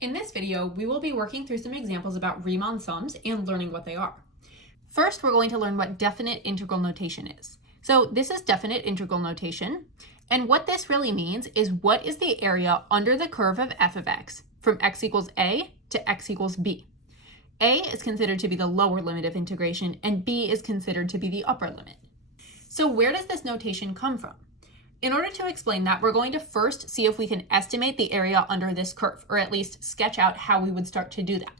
In this video, we will be working through some examples about Riemann sums and learning what they are. First, we're going to learn what definite integral notation is. So this is definite integral notation, and what this really means is what is the area under the curve of f of x from x equals a to x equals b. A is considered to be the lower limit of integration, and b is considered to be the upper limit. So where does this notation come from? In order to explain that, we're going to first see if we can estimate the area under this curve, or at least sketch out how we would start to do that.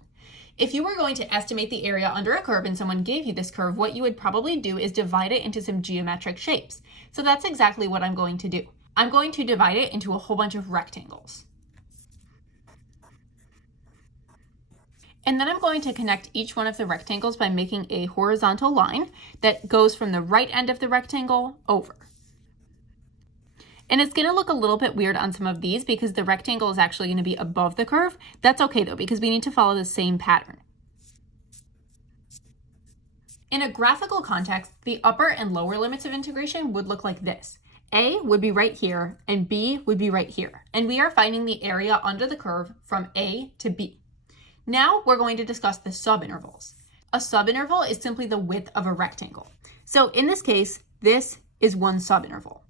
If you were going to estimate the area under a curve and someone gave you this curve, what you would probably do is divide it into some geometric shapes. So that's exactly what I'm going to do. I'm going to divide it into a whole bunch of rectangles. And then I'm going to connect each one of the rectangles by making a horizontal line that goes from the right end of the rectangle over. And it's going to look a little bit weird on some of these because the rectangle is actually going to be above the curve. That's okay though, because we need to follow the same pattern. In a graphical context, the upper and lower limits of integration would look like this. A would be right here and B would be right here. And we are finding the area under the curve from A to B. Now we're going to discuss the subintervals. A subinterval is simply the width of a rectangle. So in this case, this is one subinterval.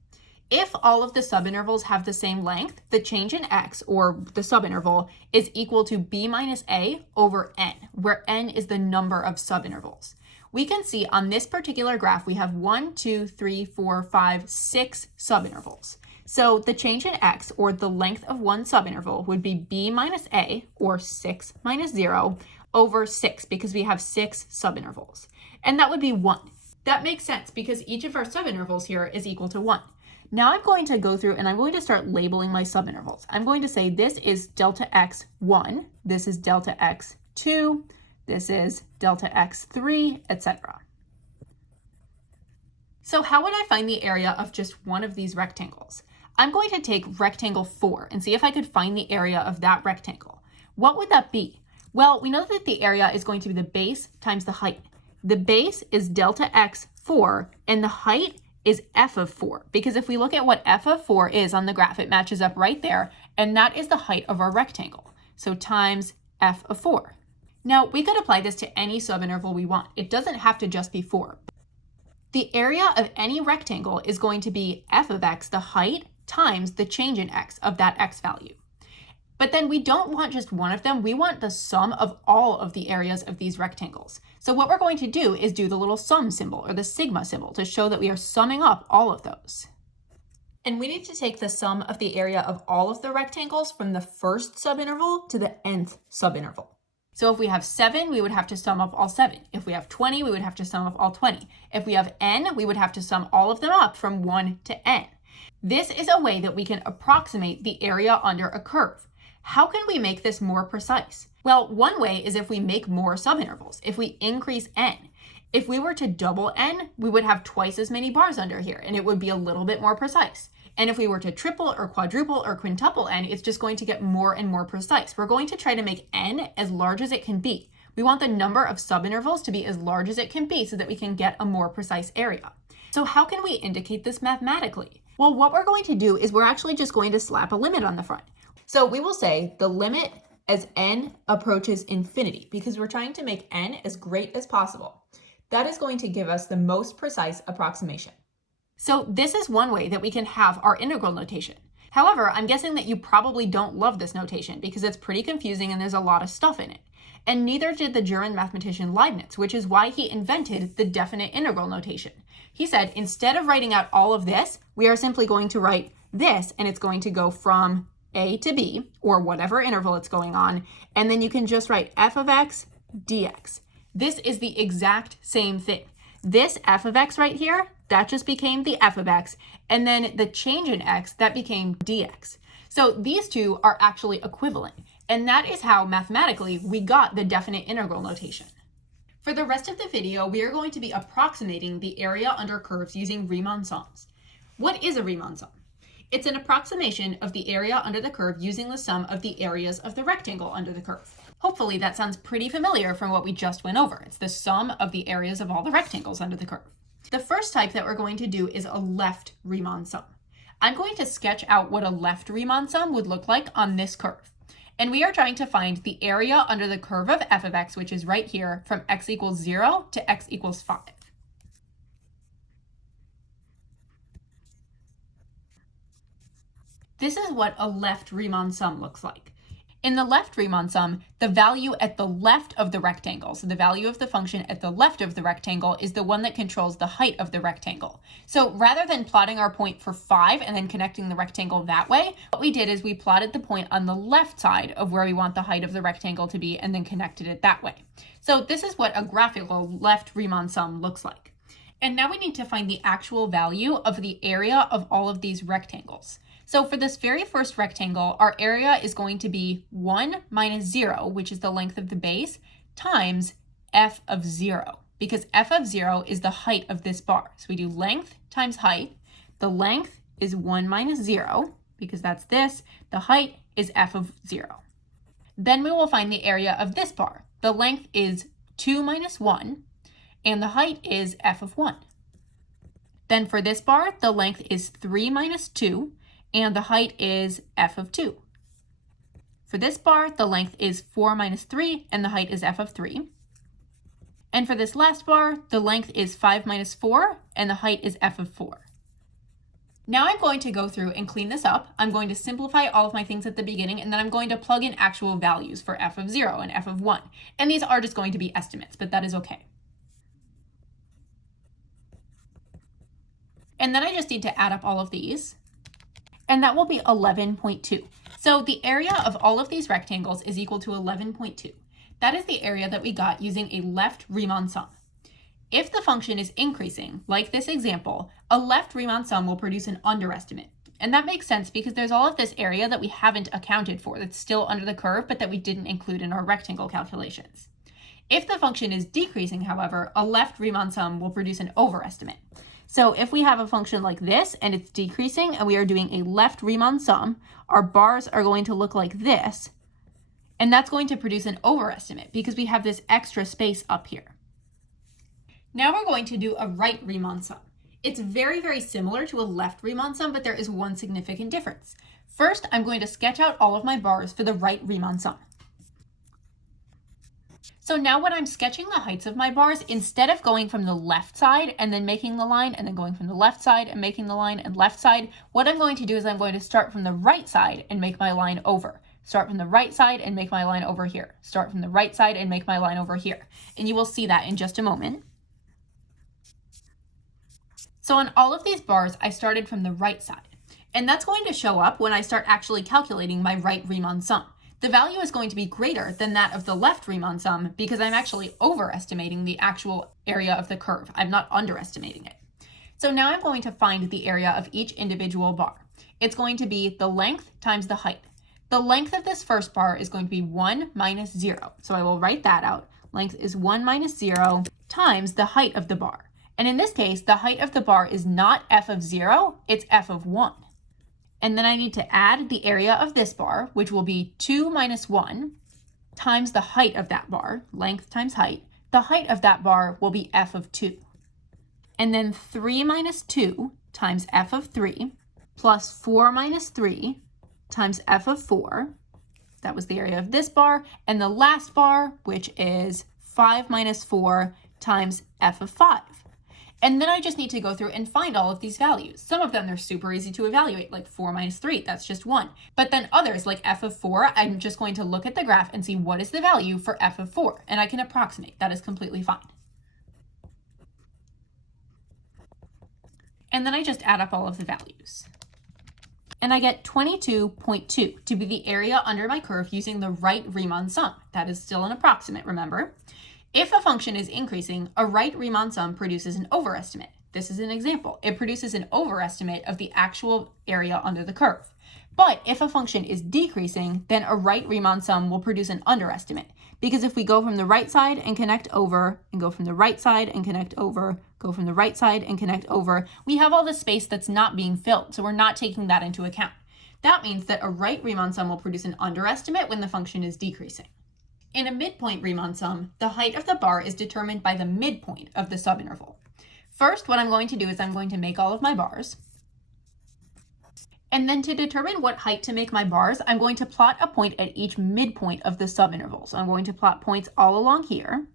If all of the subintervals have the same length, the change in x, or the subinterval, is equal to b minus a over n, where n is the number of subintervals. We can see on this particular graph, we have 1, 2, 3, 4, 5, 6 subintervals. So the change in x, or the length of one subinterval, would be b minus a, or 6 minus 0, over 6, because we have 6 subintervals. And that would be 1. That makes sense, because each of our subintervals here is equal to 1. Now I'm going to go through and I'm going to start labeling my subintervals. I'm going to say this is delta x1, this is delta x2, this is delta x3, etc. So how would I find the area of just one of these rectangles? I'm going to take rectangle 4 and see if I could find the area of that rectangle. What would that be? Well, we know that the area is going to be the base times the height. The base is delta x4 and the height is f of 4, because if we look at what f of 4 is on the graph, it matches up right there, and that is the height of our rectangle. So times f of 4. Now we could apply this to any subinterval we want. It doesn't have to just be 4. The area of any rectangle is going to be f of x, the height, times the change in x of that x value. But then we don't want just one of them, we want the sum of all of the areas of these rectangles. So what we're going to do is do the little sum symbol, or the sigma symbol, to show that we are summing up all of those. And we need to take the sum of the area of all of the rectangles from the first subinterval to the nth subinterval. So if we have 7, we would have to sum up all 7. If we have 20, we would have to sum up all 20. If we have n, we would have to sum all of them up from 1 to n. This is a way that we can approximate the area under a curve. How can we make this more precise? Well, one way is if we make more subintervals, if we increase n. If we were to double n, we would have twice as many bars under here, and it would be a little bit more precise. And if we were to triple or quadruple or quintuple n, it's just going to get more and more precise. We're going to try to make n as large as it can be. We want the number of subintervals to be as large as it can be so that we can get a more precise area. So how can we indicate this mathematically? Well, what we're going to do is we're actually just going to slap a limit on the front. So we will say the limit as n approaches infinity, because we're trying to make n as great as possible. That is going to give us the most precise approximation. So this is one way that we can have our integral notation. However, I'm guessing that you probably don't love this notation because it's pretty confusing and there's a lot of stuff in it. And neither did the German mathematician Leibniz, which is why he invented the definite integral notation. He said, instead of writing out all of this, we are simply going to write this, and it's going to go from a to b, or whatever interval it's going on, and then you can just write f of x dx. This is the exact same thing. This f of x right here, that just became the f of x, and then the change in x, that became dx. So these two are actually equivalent, and that is how mathematically we got the definite integral notation. For the rest of the video, we are going to be approximating the area under curves using Riemann sums. What is a Riemann sum? It's an approximation of the area under the curve using the sum of the areas of the rectangle under the curve. Hopefully that sounds pretty familiar from what we just went over. It's the sum of the areas of all the rectangles under the curve. The first type that we're going to do is a left Riemann sum. I'm going to sketch out what a left Riemann sum would look like on this curve. And we are trying to find the area under the curve of f of x, which is right here, from x equals 0 to x equals 5. This is what a left Riemann sum looks like. In the left Riemann sum, the value at the left of the rectangle, so the value of the function at the left of the rectangle, is the one that controls the height of the rectangle. So rather than plotting our point for 5 and then connecting the rectangle that way, what we did is we plotted the point on the left side of where we want the height of the rectangle to be and then connected it that way. So this is what a graphical left Riemann sum looks like. And now we need to find the actual value of the area of all of these rectangles. So for this very first rectangle, our area is going to be 1 minus 0, which is the length of the base, times f of 0, because f of 0 is the height of this bar. So we do length times height. The length is 1 minus 0, because that's this. The height is f of 0. Then we will find the area of this bar. The length is 2 minus 1, and the height is f of 1. Then for this bar, the length is 3 minus 2, and the height is f of 2. For this bar, the length is 4 minus 3, and the height is f of 3. And for this last bar, the length is 5 minus 4, and the height is f of 4. Now I'm going to go through and clean this up. I'm going to simplify all of my things at the beginning, and then I'm going to plug in actual values for f of 0 and f of 1. And these are just going to be estimates, but that is okay. And then I just need to add up all of these. And that will be 11.2. So the area of all of these rectangles is equal to 11.2. That is the area that we got using a left Riemann sum. If the function is increasing, like this example, a left Riemann sum will produce an underestimate. And that makes sense because there's all of this area that we haven't accounted for that's still under the curve, but that we didn't include in our rectangle calculations. If the function is decreasing, however, a left Riemann sum will produce an overestimate. So if we have a function like this and it's decreasing and we are doing a left Riemann sum, our bars are going to look like this, and that's going to produce an overestimate because we have this extra space up here. Now we're going to do a right Riemann sum. It's very, very similar to a left Riemann sum, but there is one significant difference. First, I'm going to sketch out all of my bars for the right Riemann sum. So now when I'm sketching the heights of my bars, instead of going from the left side and then making the line and then going from the left side and making the line and left side, what I'm going to do is I'm going to start from the right side and make my line over. Start from the right side and make my line over here. Start from the right side and make my line over here. And you will see that in just a moment. So on all of these bars, I started from the right side. And that's going to show up when I start actually calculating my right Riemann sum. The value is going to be greater than that of the left Riemann sum because I'm actually overestimating the actual area of the curve. I'm not underestimating it. So now I'm going to find the area of each individual bar. It's going to be the length times the height. The length of this first bar is going to be 1 minus 0. So I will write that out. Length is 1 minus 0 times the height of the bar. And in this case, the height of the bar is not f of 0, it's f of 1. And then I need to add the area of this bar, which will be 2 minus 1 times the height of that bar, length times height. The height of that bar will be f of 2. And then 3 minus 2 times f of 3 plus 4 minus 3 times f of 4. That was the area of this bar. And the last bar, which is 5 minus 4 times f of 5. And then I just need to go through and find all of these values. Some of them they're super easy to evaluate, like 4 minus 3, that's just 1. But then others, like f of 4, I'm just going to look at the graph and see what is the value for f of 4, and I can approximate. That is completely fine. And then I just add up all of the values. And I get 22.2 to be the area under my curve using the right Riemann sum. That is still an approximate, remember? If a function is increasing, a right Riemann sum produces an overestimate. This is an example. It produces an overestimate of the actual area under the curve. But if a function is decreasing, then a right Riemann sum will produce an underestimate. Because if we go from the right side and connect over, and go from the right side and connect over, go from the right side and connect over, we have all this space that's not being filled, so we're not taking that into account. That means that a right Riemann sum will produce an underestimate when the function is decreasing. In a midpoint Riemann sum, the height of the bar is determined by the midpoint of the subinterval. First, what I'm going to do is I'm going to make all of my bars. And then to determine what height to make my bars, I'm going to plot a point at each midpoint of the subinterval. So I'm going to plot points all along here.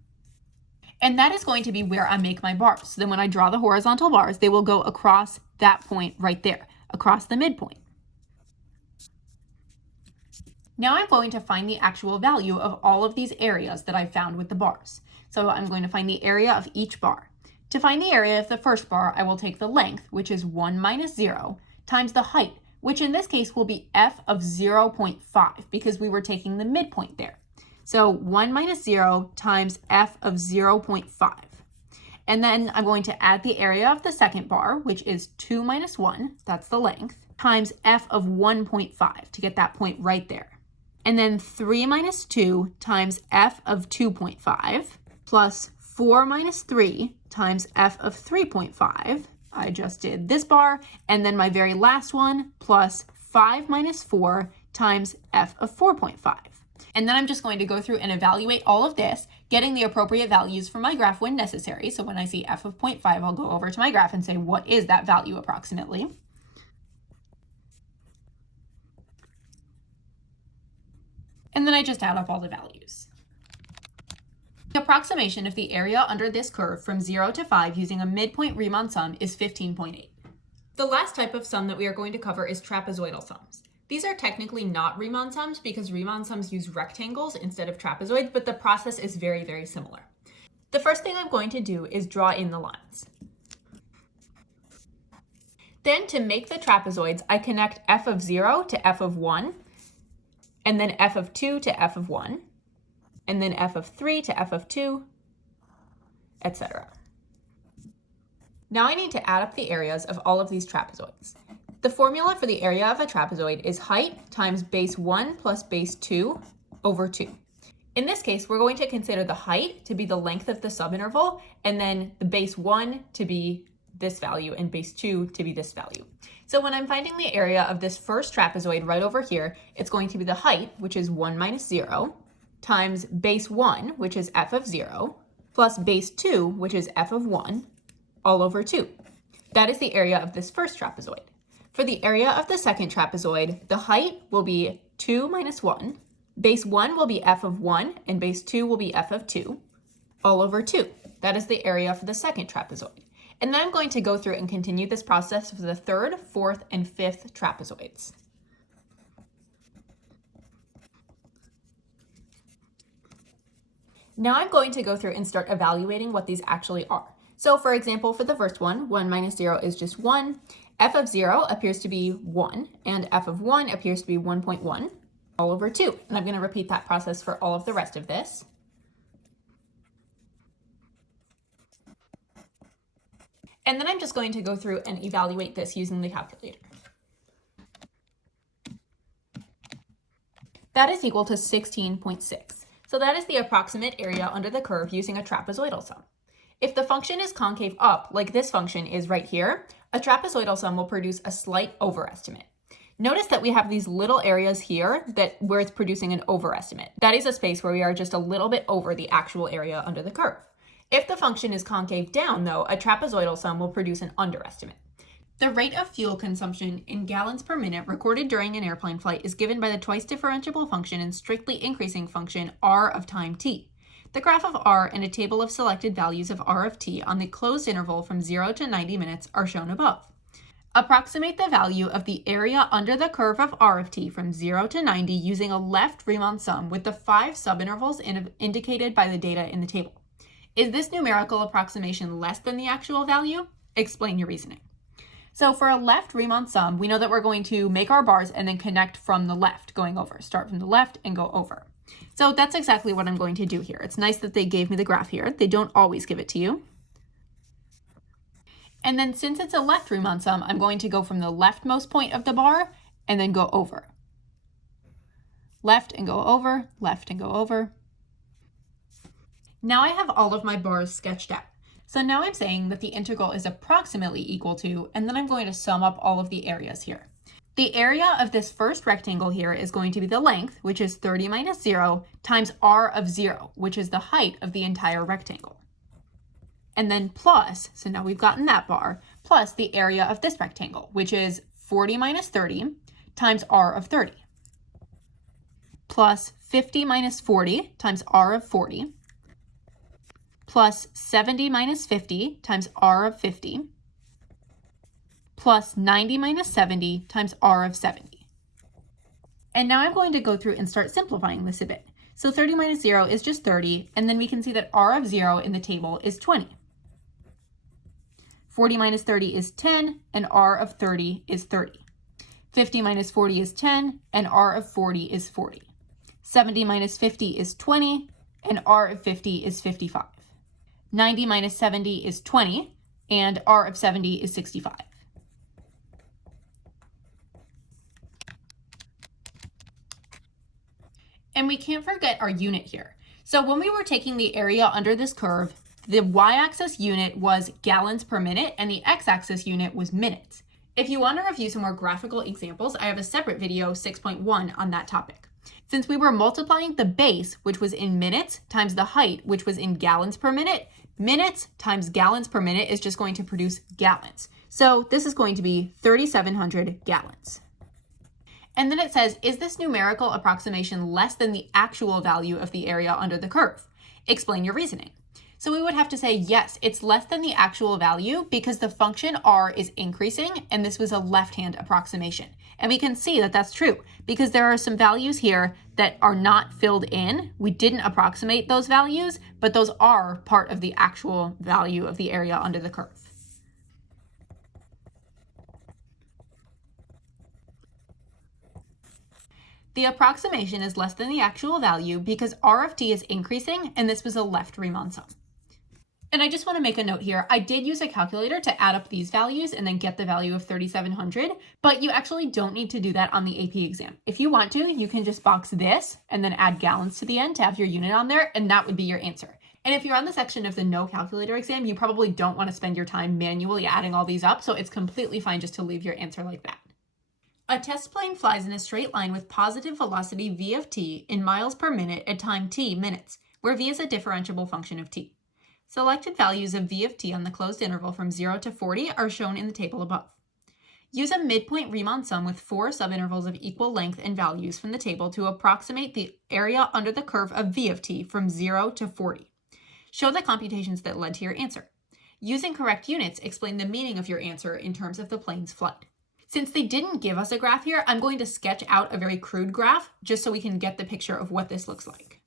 And that is going to be where I make my bars. So then when I draw the horizontal bars, they will go across that point right there, across the midpoint. Now I'm going to find the actual value of all of these areas that I've found with the bars. So I'm going to find the area of each bar. To find the area of the first bar, I will take the length, which is 1 minus 0, times the height, which in this case will be f of 0.5 because we were taking the midpoint there. So 1 minus 0 times f of 0.5. And then I'm going to add the area of the second bar, which is 2 minus 1, that's the length, times f of 1.5 to get that point right there. And then 3 minus 2 times f of 2.5 plus 4 minus 3 times f of 3.5. I just did this bar, and then my very last one plus 5 minus 4 times f of 4.5. And then I'm just going to go through and evaluate all of this, getting the appropriate values for my graph when necessary. So when I see f of 0.5, I'll go over to my graph and say, what is that value approximately? And then I just add up all the values. The approximation of the area under this curve from 0 to 5 using a midpoint Riemann sum is 15.8. The last type of sum that we are going to cover is trapezoidal sums. These are technically not Riemann sums because Riemann sums use rectangles instead of trapezoids, but the process is very, very similar. The first thing I'm going to do is draw in the lines. Then to make the trapezoids, I connect f of 0 to f of 1, and then f of 2 to f of 1, and then f of 3 to f of 2, etc. Now I need to add up the areas of all of these trapezoids. The formula for the area of a trapezoid is height times base 1 plus base 2 over 2. In this case, we're going to consider the height to be the length of the subinterval, and then the base 1 to be this value and base 2 to be this value. So when I'm finding the area of this first trapezoid right over here, it's going to be the height, which is 1 minus 0, times base 1, which is f of 0, plus base 2, which is f of 1, all over 2. That is the area of this first trapezoid. For the area of the second trapezoid, the height will be 2 minus 1, base 1 will be f of 1, and base 2 will be f of 2, all over 2. That is the area for the second trapezoid. And then I'm going to go through and continue this process for the third, fourth, and fifth trapezoids. Now I'm going to go through and start evaluating what these actually are. So for example, for the first one, 1 minus 0 is just 1. F of 0 appears to be 1, and f of 1 appears to be 1.1, all over 2. And I'm going to repeat that process for all of the rest of this. And then I'm just going to go through and evaluate this using the calculator. That is equal to 16.6. So that is the approximate area under the curve using a trapezoidal sum. If the function is concave up, like this function is right here, a trapezoidal sum will produce a slight overestimate. Notice that we have these little areas here where it's producing an overestimate. That is a space where we are just a little bit over the actual area under the curve. If the function is concave down, though, a trapezoidal sum will produce an underestimate. The rate of fuel consumption in gallons per minute recorded during an airplane flight is given by the twice differentiable function and strictly increasing function r of time t. The graph of r and a table of selected values of r of t on the closed interval from 0 to 90 minutes are shown above. Approximate the value of the area under the curve of r of t from 0 to 90 using a left Riemann sum with the 5 subintervals indicated by the data in the table. Is this numerical approximation less than the actual value? Explain your reasoning. So for a left Riemann sum, we know that we're going to make our bars and then connect from the left going over. Start from the left and go over. So that's exactly what I'm going to do here. It's nice that they gave me the graph here. They don't always give it to you. And then since it's a left Riemann sum, I'm going to go from the leftmost point of the bar and then go over. Left and go over, left and go over. Now I have all of my bars sketched out. So now I'm saying that the integral is approximately equal to, and then I'm going to sum up all of the areas here. The area of this first rectangle here is going to be the length, which is 30 minus 0, times r of 0, which is the height of the entire rectangle. And then plus, so now we've gotten that bar, plus the area of this rectangle, which is 40 minus 30 times r of 30, plus 50 minus 40 times r of 40, plus 70 minus 50 times r of 50, plus 90 minus 70 times r of 70. And now I'm going to go through and start simplifying this a bit. So 30 minus 0 is just 30, and then we can see that r of 0 in the table is 20. 40 minus 30 is 10, and r of 30 is 30. 50 minus 40 is 10, and r of 40 is 40. 70 minus 50 is 20, and r of 50 is 55. 90 minus 70 is 20, and r of 70 is 65. And we can't forget our unit here. So when we were taking the area under this curve, the y-axis unit was gallons per minute, and the x-axis unit was minutes. If you want to review some more graphical examples, I have a separate video, 6.1, on that topic. Since we were multiplying the base, which was in minutes, times the height, which was in gallons per minute, minutes times gallons per minute is just going to produce gallons. So this is going to be 3,700 gallons. And then it says, is this numerical approximation less than the actual value of the area under the curve? Explain your reasoning. So we would have to say, yes, it's less than the actual value because the function r is increasing, and this was a left-hand approximation. And we can see that that's true because there are some values here that are not filled in. We didn't approximate those values, but those are part of the actual value of the area under the curve. The approximation is less than the actual value because r of t is increasing, and this was a left Riemann sum. And I just want to make a note here. I did use a calculator to add up these values and then get the value of 3,700, but you actually don't need to do that on the AP exam. If you want to, you can just box this and then add gallons to the end to have your unit on there, and that would be your answer. And if you're on the section of the no calculator exam, you probably don't want to spend your time manually adding all these up, so it's completely fine just to leave your answer like that. A test plane flies in a straight line with positive velocity v of t in miles per minute at time t minutes, where v is a differentiable function of t. Selected values of v of t on the closed interval from 0 to 40 are shown in the table above. Use a midpoint Riemann sum with 4 subintervals of equal length and values from the table to approximate the area under the curve of v of t from 0 to 40. Show the computations that led to your answer. Using correct units, explain the meaning of your answer in terms of the plane's flight. Since they didn't give us a graph here, I'm going to sketch out a very crude graph just so we can get the picture of what this looks like.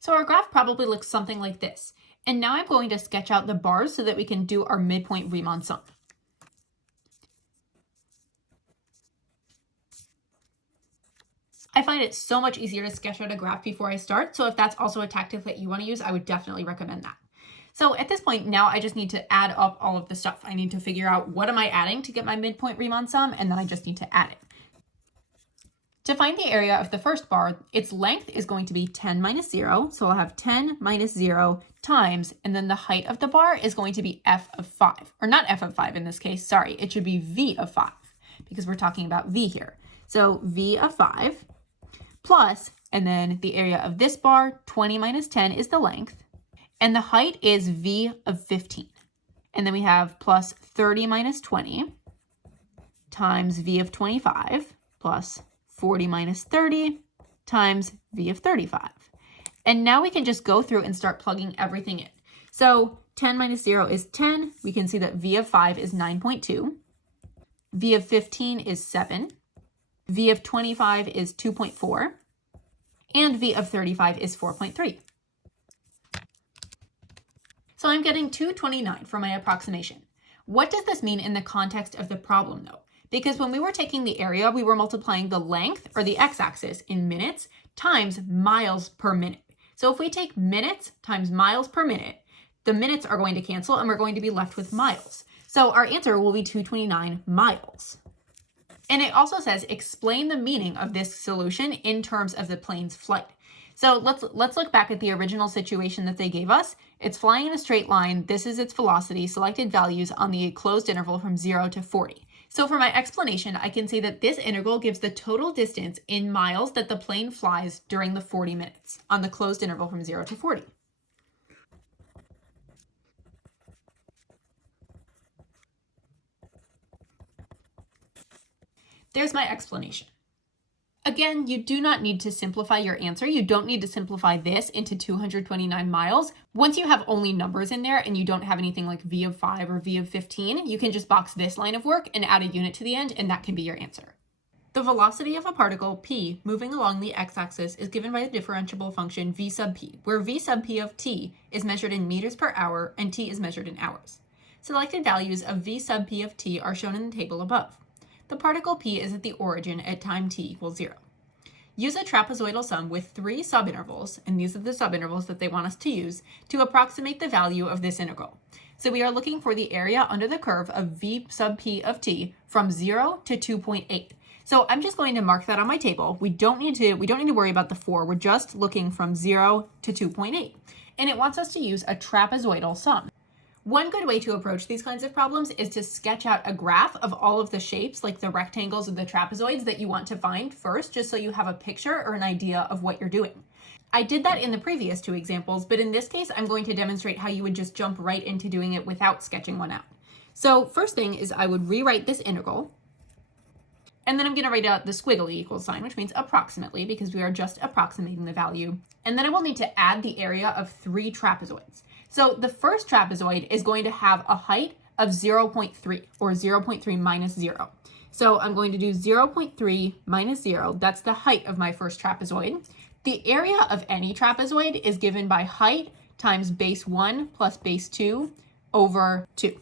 So our graph probably looks something like this. And now I'm going to sketch out the bars so that we can do our midpoint Riemann sum. I find it so much easier to sketch out a graph before I start, so if that's also a tactic that you want to use, I would definitely recommend that. So at this point, now I just need to add up all of the stuff. I need to figure out what am I adding to get my midpoint Riemann sum, and then I just need to add it. To find the area of the first bar, its length is going to be 10 minus 0, so I'll have 10 minus 0 times, and then the height of the bar is going to be f of 5, or not f of 5 in this case, sorry, it should be v of 5, because we're talking about v here. So v of 5 plus, and then the area of this bar, 20 minus 10 is the length, and the height is v of 15. And then we have plus 30 minus 20 times v of 25 plus 40 minus 30 times v of 35. And now we can just go through and start plugging everything in. So 10 minus 0 is 10. We can see that v of 5 is 9.2. V of 15 is 7. V of 25 is 2.4. And v of 35 is 4.3. So I'm getting 229 for my approximation. What does this mean in the context of the problem though? Because when we were taking the area, we were multiplying the length, or the x-axis, in minutes times miles per minute. So if we take minutes times miles per minute, the minutes are going to cancel and we're going to be left with miles. So our answer will be 229 miles. And it also says, explain the meaning of this solution in terms of the plane's flight. So let's look back at the original situation that they gave us. It's flying in a straight line. This is its velocity, selected values on the closed interval from 0 to 40. So for my explanation, I can say that this integral gives the total distance in miles that the plane flies during the 40 minutes on the closed interval from 0 to 40. There's my explanation. Again, you do not need to simplify your answer. You don't need to simplify this into 229 miles. Once you have only numbers in there and you don't have anything like v of 5 or v of 15, you can just box this line of work and add a unit to the end, and that can be your answer. The velocity of a particle, p, moving along the x-axis is given by the differentiable function v sub p, where v sub p of t is measured in meters per hour and t is measured in hours. Selected values of v sub p of t are shown in the table above. The particle p is at the origin at time t equals 0. Use a trapezoidal sum with 3 subintervals, and these are the subintervals that they want us to use, to approximate the value of this integral. So we are looking for the area under the curve of v sub p of t from 0 to 2.8. So I'm just going to mark that on my table. We don't need to worry about the 4. We're just looking from 0 to 2.8. And it wants us to use a trapezoidal sum. One good way to approach these kinds of problems is to sketch out a graph of all of the shapes, like the rectangles or the trapezoids that you want to find first, just so you have a picture or an idea of what you're doing. I did that in the previous 2 examples, but in this case, I'm going to demonstrate how you would just jump right into doing it without sketching one out. So first thing is I would rewrite this integral, and then I'm going to write out the squiggly equals sign, which means approximately, because we are just approximating the value. And then I will need to add the area of 3 trapezoids. So the first trapezoid is going to have a height of 0.3, or 0.3 minus 0. So I'm going to do 0.3 minus 0. That's the height of my first trapezoid. The area of any trapezoid is given by height times base 1 plus base 2 over 2.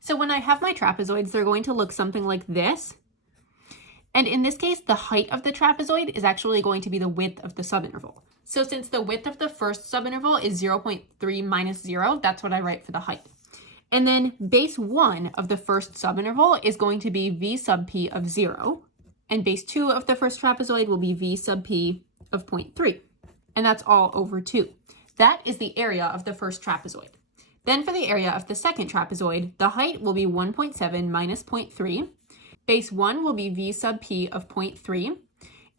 So when I have my trapezoids, they're going to look something like this. And in this case, the height of the trapezoid is actually going to be the width of the subinterval. So since the width of the first subinterval is 0.3 minus 0, that's what I write for the height. And then base 1 of the first subinterval is going to be v sub p of 0. And base 2 of the first trapezoid will be v sub p of 0.3. And that's all over 2. That is the area of the first trapezoid. Then for the area of the second trapezoid, the height will be 1.7 minus 0.3. Base 1 will be v sub p of 0.3.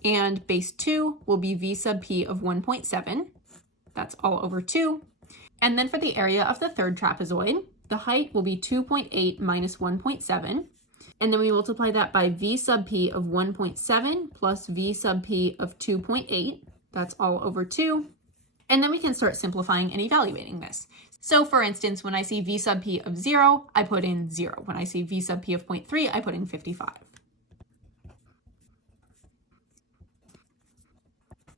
And base 2 will be v sub p of 1.7. That's all over 2. And then for the area of the third trapezoid, the height will be 2.8 minus 1.7. And then we multiply that by v sub p of 1.7 plus v sub p of 2.8. That's all over 2. And then we can start simplifying and evaluating this. So for instance, when I see v sub p of 0, I put in 0. When I see v sub p of 0.3, I put in 55.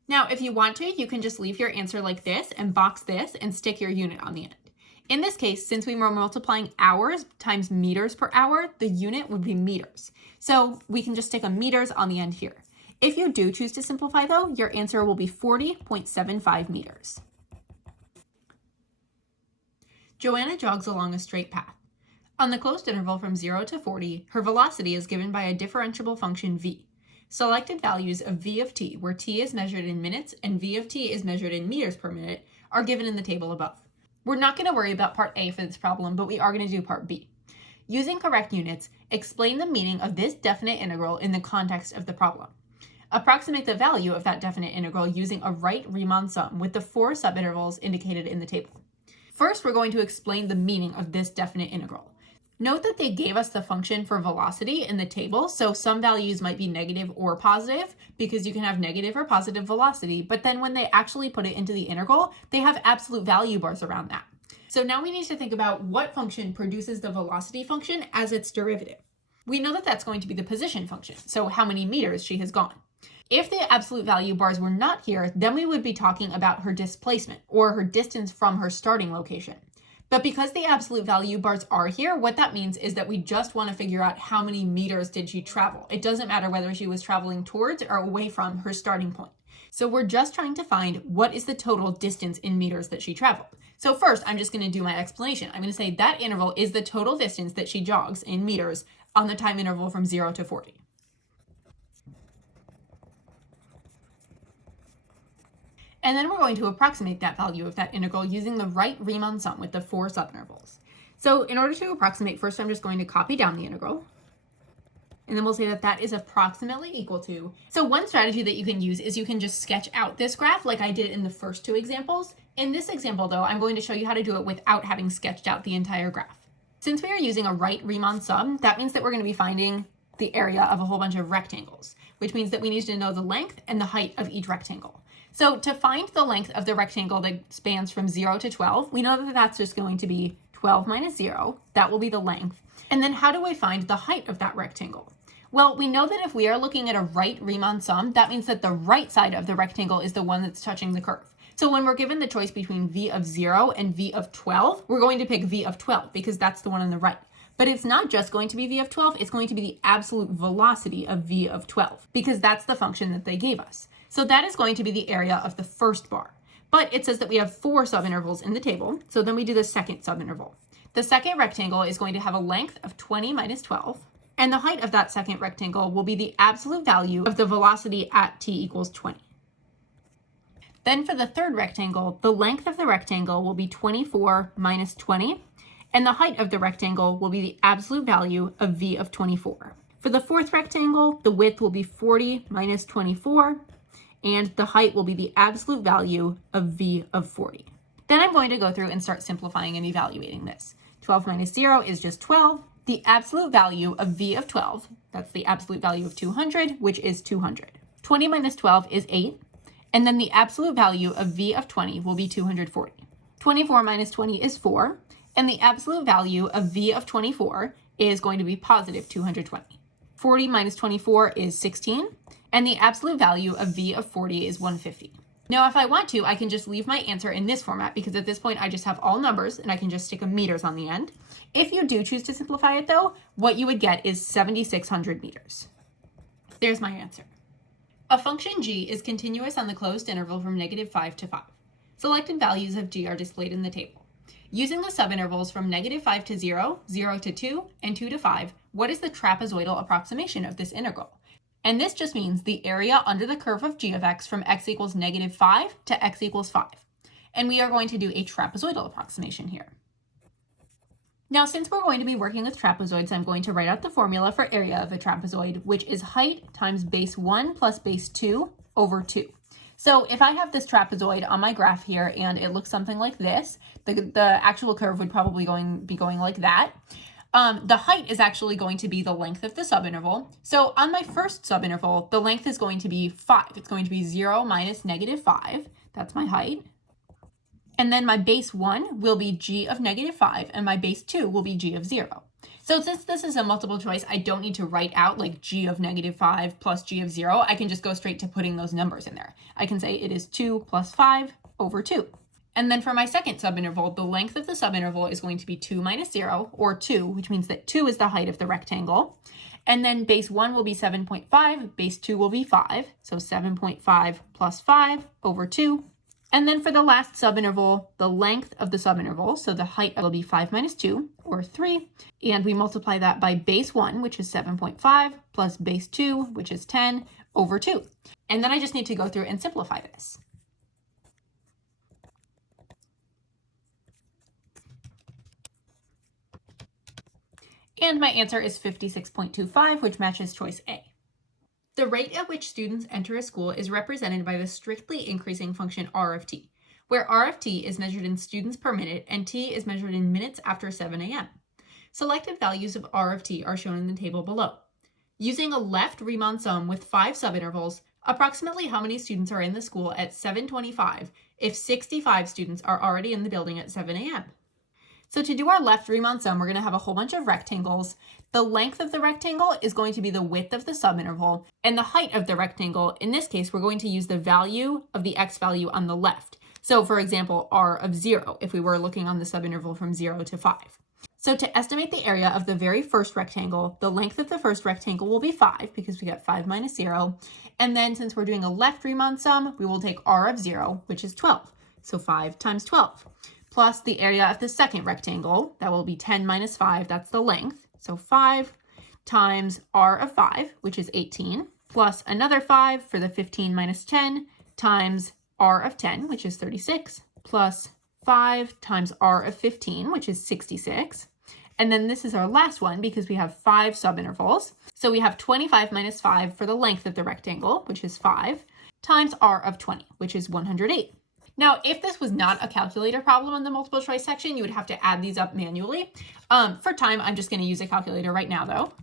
Now, if you want to, you can just leave your answer like this and box this and stick your unit on the end. In this case, since we were multiplying hours times meters per hour, the unit would be meters. So we can just stick a meters on the end here. If you do choose to simplify though, your answer will be 40.75 meters. Joanna jogs along a straight path. On the closed interval from 0 to 40, her velocity is given by a differentiable function v. Selected values of v of t, where t is measured in minutes and v of t is measured in meters per minute, are given in the table above. We're not going to worry about part A for this problem, but we are going to do part B. Using correct units, explain the meaning of this definite integral in the context of the problem. Approximate the value of that definite integral using a right Riemann sum with the 4 subintervals indicated in the table. First, we're going to explain the meaning of this definite integral. Note that they gave us the function for velocity in the table, so some values might be negative or positive because you can have negative or positive velocity, but then when they actually put it into the integral, they have absolute value bars around that. So now we need to think about what function produces the velocity function as its derivative. We know that that's going to be the position function, so how many meters she has gone. If the absolute value bars were not here, then we would be talking about her displacement or her distance from her starting location. But because the absolute value bars are here, what that means is that we just want to figure out how many meters did she travel. It doesn't matter whether she was traveling towards or away from her starting point. So we're just trying to find what is the total distance in meters that she traveled. So first, I'm just going to do my explanation. I'm going to say that interval is the total distance that she jogs in meters on the time interval from 0 to 40. And then we're going to approximate that value of that integral using the right Riemann sum with the 4 subintervals. So in order to approximate, first I'm just going to copy down the integral. And then we'll say that that is approximately equal to. So one strategy that you can use is you can just sketch out this graph like I did in the first two examples. In this example, though, I'm going to show you how to do it without having sketched out the entire graph. Since we are using a right Riemann sum, that means that we're going to be finding the area of a whole bunch of rectangles, which means that we need to know the length and the height of each rectangle. So to find the length of the rectangle that spans from 0 to 12, we know that that's just going to be 12 minus 0. That will be the length. And then how do we find the height of that rectangle? Well, we know that if we are looking at a right Riemann sum, that means that the right side of the rectangle is the one that's touching the curve. So when we're given the choice between v of 0 and v of 12, we're going to pick v of 12 because that's the one on the right. But it's not just going to be v of 12, it's going to be the absolute velocity of v of 12 because that's the function that they gave us. So that is going to be the area of the first bar. But it says that we have 4 subintervals in the table, so then we do the second subinterval. The second rectangle is going to have a length of 20 minus 12, and the height of that second rectangle will be the absolute value of the velocity at t equals 20. Then for the third rectangle, the length of the rectangle will be 24 minus 20, and the height of the rectangle will be the absolute value of v of 24. For the fourth rectangle, the width will be 40 minus 24, and the height will be the absolute value of v of 40. Then I'm going to go through and start simplifying and evaluating this. 12 minus 0 is just 12. The absolute value of v of 12, that's the absolute value of 200, which is 200. 20 minus 12 is 8. And then the absolute value of v of 20 will be 240. 24 minus 20 is 4, and the absolute value of v of 24 is going to be positive 220. 40 minus 24 is 16, and the absolute value of v of 40 is 150. Now, if I want to, I can just leave my answer in this format because at this point I just have all numbers and I can just stick a meters on the end. If you do choose to simplify it though, what you would get is 7,600 meters. There's my answer. A function g is continuous on the closed interval from -5 to 5. Selected values of g are displayed in the table. Using the subintervals from -5 to 0, 0 to 2, and 2 to 5, what is the trapezoidal approximation of this integral? And this just means the area under the curve of g of x from x equals -5 to x equals 5. And we are going to do a trapezoidal approximation here. Now, since we're going to be working with trapezoids, I'm going to write out the formula for area of a trapezoid, which is height times base 1 plus base 2 over 2. So if I have this trapezoid on my graph here and it looks something like this, the actual curve would probably be going like that. The height is actually going to be the length of the subinterval. So on my first subinterval, the length is going to be 5. It's going to be 0 minus -5. That's my height. And then my base 1 will be g of -5, and my base 2 will be g of 0. So since this is a multiple choice, I don't need to write out like g of -5 plus g of 0. I can just go straight to putting those numbers in there. I can say it is 2 plus 5 over 2. And then for my second subinterval, the length of the subinterval is going to be 2 minus 0, or 2, which means that 2 is the height of the rectangle. And then base 1 will be 7.5, base 2 will be 5, so 7.5 plus 5 over 2. And then for the last subinterval, the length of the subinterval, so the height will be 5 minus 2, or 3, and we multiply that by base 1, which is 7.5, plus base 2, which is 10, over 2. And then I just need to go through and simplify this. And my answer is 56.25, which matches choice A. The rate at which students enter a school is represented by the strictly increasing function r of t, where r of t is measured in students per minute and t is measured in minutes after 7 a.m. Selected values of r of t are shown in the table below. Using a left Riemann sum with 5 subintervals, approximately how many students are in the school at 7:25 if 65 students are already in the building at 7 a.m.? So to do our left Riemann sum, we're going to have a whole bunch of rectangles. The length of the rectangle is going to be the width of the subinterval, and the height of the rectangle, in this case, we're going to use the value of the x value on the left. So for example, r of 0, if we were looking on the subinterval from 0 to 5. So to estimate the area of the very first rectangle, the length of the first rectangle will be 5, because we got 5 minus 0. And then since we're doing a left Riemann sum, we will take r of 0, which is 12. So 5 times 12. Plus the area of the second rectangle, that will be 10 minus 5, that's the length. So 5 times r of 5, which is 18, plus another 5 for the 15 minus 10 times r of 10, which is 36, plus 5 times r of 15, which is 66. And then this is our last one because we have 5 subintervals. So we have 25 minus 5 for the length of the rectangle, which is 5, times r of 20, which is 108. Now, if this was not a calculator problem in the multiple choice section, you would have to add these up manually. For time, I'm just going to use a calculator right now, though.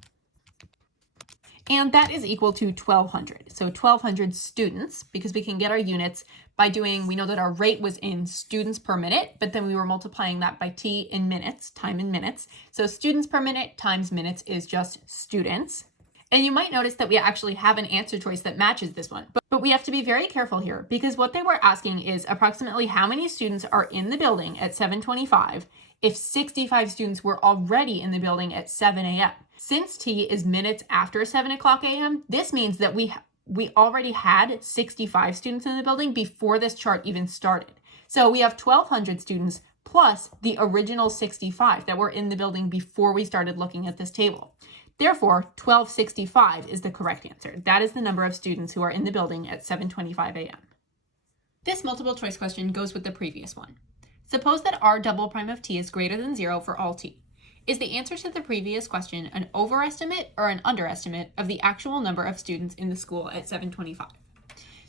And that is equal to 1,200. So 1,200 students, because we can get our units by doing, we know that our rate was in students per minute, but then we were multiplying that by t in minutes, time in minutes. So students per minute times minutes is just students. And you might notice that we actually have an answer choice that matches this one. But we have to be very careful here because what they were asking is approximately how many students are in the building at 7:25 if 65 students were already in the building at 7 a.m. Since t is minutes after 7 o'clock a.m., this means that we already had 65 students in the building before this chart even started. So we have 1,200 students plus the original 65 that were in the building before we started looking at this table. Therefore, 1,265 is the correct answer. That is the number of students who are in the building at 7:25 a.m. This multiple choice question goes with the previous one. Suppose that r double prime of t is greater than 0 for all t. Is the answer to the previous question an overestimate or an underestimate of the actual number of students in the school at 7:25?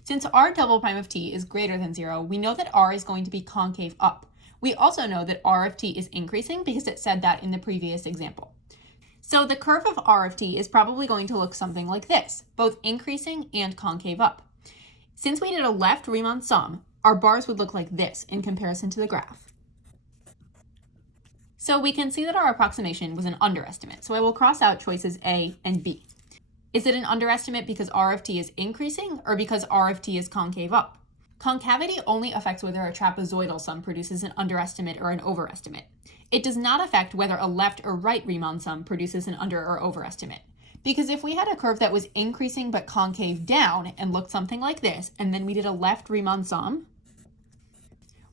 Since r double prime of t is greater than 0, we know that r is going to be concave up. We also know that r of t is increasing because it said that in the previous example. So the curve of r of t is probably going to look something like this, both increasing and concave up. Since we did a left Riemann sum, our bars would look like this in comparison to the graph. So we can see that our approximation was an underestimate, so I will cross out choices A and B. Is it an underestimate because r of t is increasing or because r of t is concave up? Concavity only affects whether a trapezoidal sum produces an underestimate or an overestimate. It does not affect whether a left or right Riemann sum produces an under or overestimate. Because if we had a curve that was increasing but concave down and looked something like this, and then we did a left Riemann sum,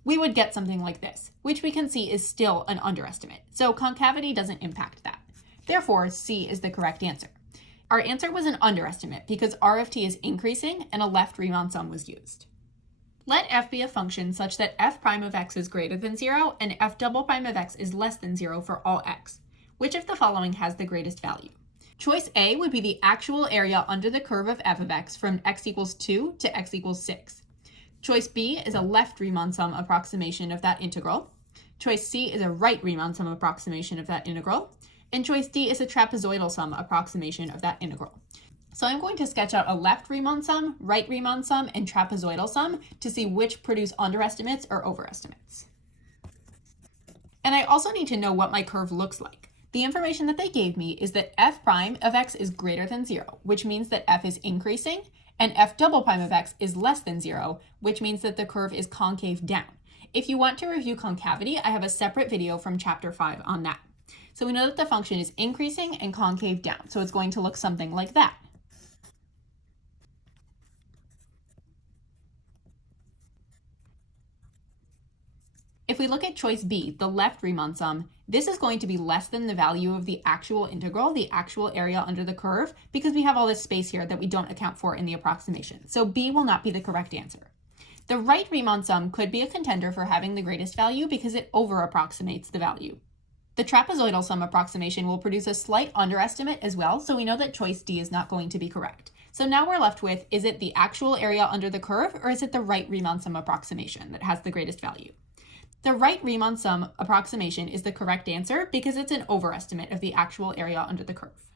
we would get something like this, which we can see is still an underestimate. So concavity doesn't impact that. Therefore, C is the correct answer. Our answer was an underestimate because r of t is increasing and a left Riemann sum was used. Let f be a function such that f prime of x is greater than 0 and f double prime of x is less than 0 for all x. Which of the following has the greatest value? Choice A would be the actual area under the curve of f of x from x equals 2 to x equals 6. Choice B is a left Riemann sum approximation of that integral. Choice C is a right Riemann sum approximation of that integral. And choice D is a trapezoidal sum approximation of that integral. So I'm going to sketch out a left Riemann sum, right Riemann sum, and trapezoidal sum to see which produce underestimates or overestimates. And I also need to know what my curve looks like. The information that they gave me is that f prime of x is greater than 0, which means that f is increasing, and f double prime of x is less than 0, which means that the curve is concave down. If you want to review concavity, I have a separate video from chapter 5 on that. So we know that the function is increasing and concave down, so it's going to look something like that. If we look at choice B, the left Riemann sum, this is going to be less than the value of the actual integral, the actual area under the curve, because we have all this space here that we don't account for in the approximation. So B will not be the correct answer. The right Riemann sum could be a contender for having the greatest value because it over-approximates the value. The trapezoidal sum approximation will produce a slight underestimate as well, so we know that choice D is not going to be correct. So now we're left with, is it the actual area under the curve, or is it the right Riemann sum approximation that has the greatest value? The right Riemann sum approximation is the correct answer because it's an overestimate of the actual area under the curve.